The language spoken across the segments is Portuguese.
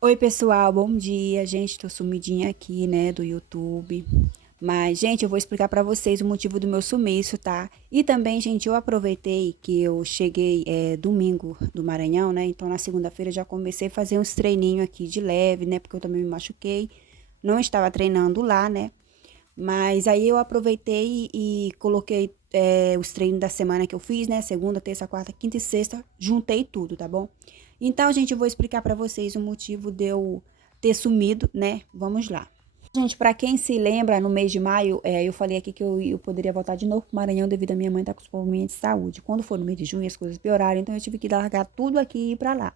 Oi, pessoal, bom dia. Gente, tô sumidinha aqui, né, do YouTube. Mas, gente, eu vou explicar pra vocês o motivo do meu sumiço, tá? E também, gente, eu aproveitei que eu cheguei domingo do Maranhão, né? Então, na segunda-feira já comecei a fazer uns treininhos aqui de leve, né? Porque eu também me machuquei. Não estava treinando lá, né? Mas aí eu aproveitei e coloquei os treinos da semana que eu fiz, né? Segunda, terça, quarta, quinta e sexta. Juntei tudo, tá bom? Então, gente, eu vou explicar pra vocês o motivo de eu ter sumido, né? Vamos lá. Gente, pra quem se lembra, no mês de maio, eu falei aqui que eu poderia voltar de novo pro Maranhão devido a minha mãe estar com os problemas de saúde. Quando for no mês de junho, as coisas pioraram, então eu tive que largar tudo aqui e ir pra lá.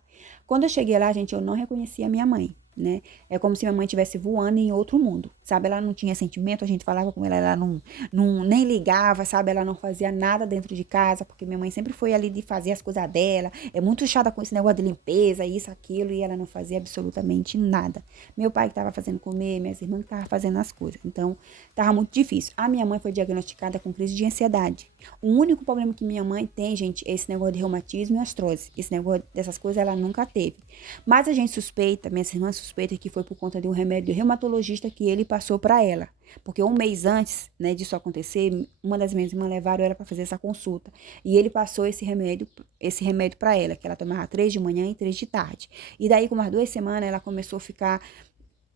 Quando eu cheguei lá, gente, eu não reconhecia a minha mãe, né? É como se minha mãe estivesse voando em outro mundo, sabe? Ela não tinha sentimento, a gente falava com ela, ela não nem ligava, sabe? Ela não fazia nada dentro de casa, porque minha mãe sempre foi ali de fazer as coisas dela, é muito chata com esse negócio de limpeza, isso, aquilo, e ela não fazia absolutamente nada. Meu pai que estava fazendo comer, minhas irmãs que estavam fazendo as coisas. Então, estava muito difícil. A minha mãe foi diagnosticada com crise de ansiedade. O único problema que minha mãe tem, gente, é esse negócio de reumatismo e artrose. Esse negócio dessas coisas ela nunca teve. Mas a gente suspeita, minhas irmãs suspeitam que foi por conta de um remédio reumatologista que ele passou para ela. Porque um mês antes, né, disso acontecer, uma das minhas irmãs levaram ela para fazer essa consulta. E ele passou esse remédio para ela, que ela tomava 3 de manhã e 3 de tarde. E daí, com umas 2 semanas, ela começou a ficar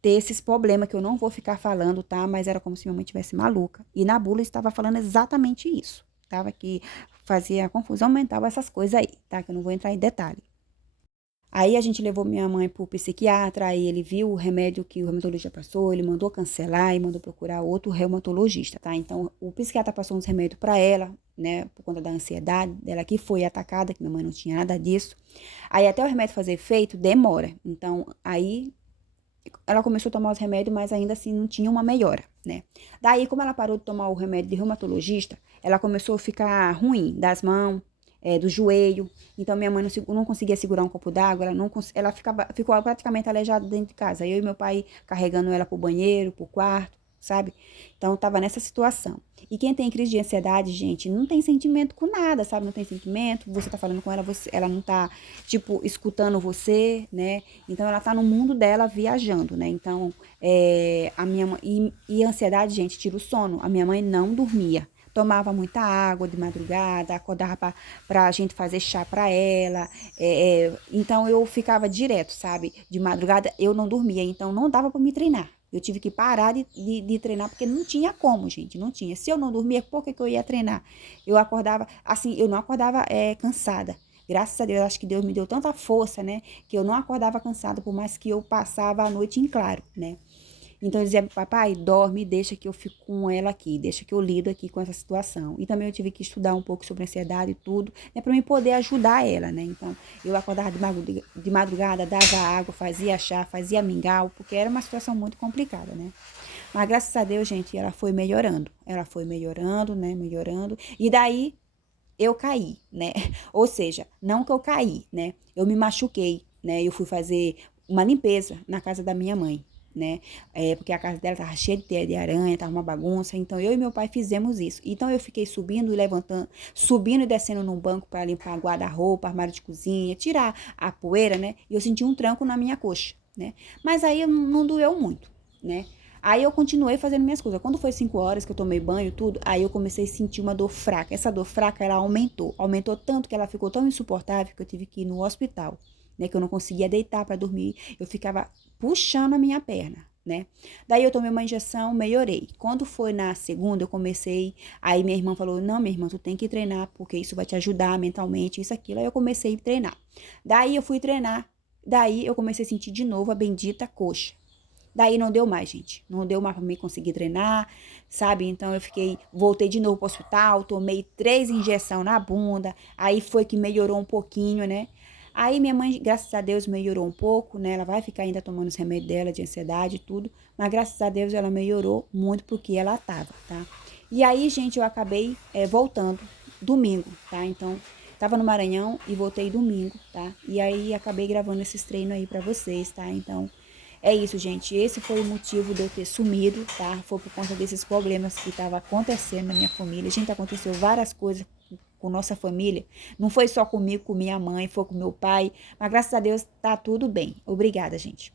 ter esses problemas que eu não vou ficar falando, tá? Mas era como se minha mãe tivesse maluca. E na bula estava falando exatamente isso. Tava que fazia confusão mental, essas coisas aí, tá? Que eu não vou entrar em detalhe. Aí a gente levou minha mãe pro psiquiatra, aí ele viu o remédio que o reumatologista passou, ele mandou cancelar e mandou procurar outro reumatologista, tá? Então o psiquiatra passou uns remédios para ela, né, por conta da ansiedade dela que foi atacada, que minha mãe não tinha nada disso. Aí até o remédio fazer efeito demora. Então aí ela começou a tomar os remédios, mas ainda assim não tinha uma melhora, né? Daí, como ela parou de tomar o remédio de reumatologista, ela começou a ficar ruim das mãos, do joelho. Então, minha mãe não conseguia segurar um copo d'água, ela ficou praticamente aleijada dentro de casa. Eu e meu pai carregando ela pro banheiro, pro quarto, sabe? Então, tava nessa situação. E quem tem crise de ansiedade, gente, não tem sentimento com nada, sabe? Não tem sentimento. Você tá falando com ela, ela não tá, tipo, escutando você, né? Então, ela tá no mundo dela viajando, né? Então, a minha mãe. E ansiedade, gente, tira o sono. A minha mãe não dormia. Tomava muita água de madrugada, acordava pra gente fazer chá pra ela. Então, eu ficava direto, sabe? De madrugada, eu não dormia. Então, não dava pra me treinar. Eu tive que parar de treinar, porque não tinha como, gente, não tinha. Se eu não dormia, por que eu ia treinar? Eu acordava, assim, eu não acordava cansada. Graças a Deus, acho que Deus me deu tanta força, né? Que eu não acordava cansada, por mais que eu passava a noite em claro, né? Então eu dizia, papai, dorme, deixa que eu fico com ela aqui, deixa que eu lido aqui com essa situação. E também eu tive que estudar um pouco sobre ansiedade e tudo, né, para mim poder ajudar ela, né? Então eu acordava de madrugada, dava água, fazia chá, fazia mingau, porque era uma situação muito complicada, né? Mas graças a Deus, gente, ela foi melhorando. Ela foi melhorando, né? Melhorando. E daí eu caí, né? Ou seja, não que eu caí, né? Eu me machuquei, né? Eu fui fazer uma limpeza na casa da minha mãe, né? Porque a casa dela tava cheia de teia de aranha, tava uma bagunça. Então eu e meu pai fizemos isso. Então eu fiquei subindo e levantando, subindo e descendo num banco para limpar guarda-roupa, armário de cozinha, tirar a poeira, né? E eu senti um tranco na minha coxa, né? Mas aí não doeu muito, né? Aí eu continuei fazendo minhas coisas. Quando foi 5 horas que eu tomei banho, tudo, aí eu comecei a sentir uma dor fraca. Essa dor fraca, ela aumentou. Aumentou tanto que ela ficou tão insuportável que eu tive que ir no hospital, né? Que eu não conseguia deitar para dormir. Eu ficava puxando a minha perna, né? Daí eu tomei uma injeção, melhorei. Quando foi na segunda, eu comecei. Aí minha irmã falou: Não, minha irmã, tu tem que treinar, porque isso vai te ajudar mentalmente, isso, aquilo. Aí eu comecei a treinar. Daí eu fui treinar. Daí eu comecei a sentir de novo a bendita coxa. Daí não deu mais, gente. Não deu mais pra mim conseguir treinar, sabe? Então eu voltei de novo pro hospital, tomei 3 injeções na bunda. Aí foi que melhorou um pouquinho, né? Aí minha mãe, graças a Deus, melhorou um pouco, né? Ela vai ficar ainda tomando os remédios dela de ansiedade e tudo. Mas graças a Deus ela melhorou muito porque ela tava, tá? E aí, gente, eu acabei voltando domingo, tá? Então, tava no Maranhão e voltei domingo, tá? E aí acabei gravando esses treinos aí pra vocês, tá? Então, é isso, gente. Esse foi o motivo de eu ter sumido, tá? Foi por conta desses problemas que estavam acontecendo na minha família. Gente, aconteceu várias coisas com nossa família. Não foi só comigo, com minha mãe, foi com meu pai, mas graças a Deus tá tudo bem. Obrigada, gente.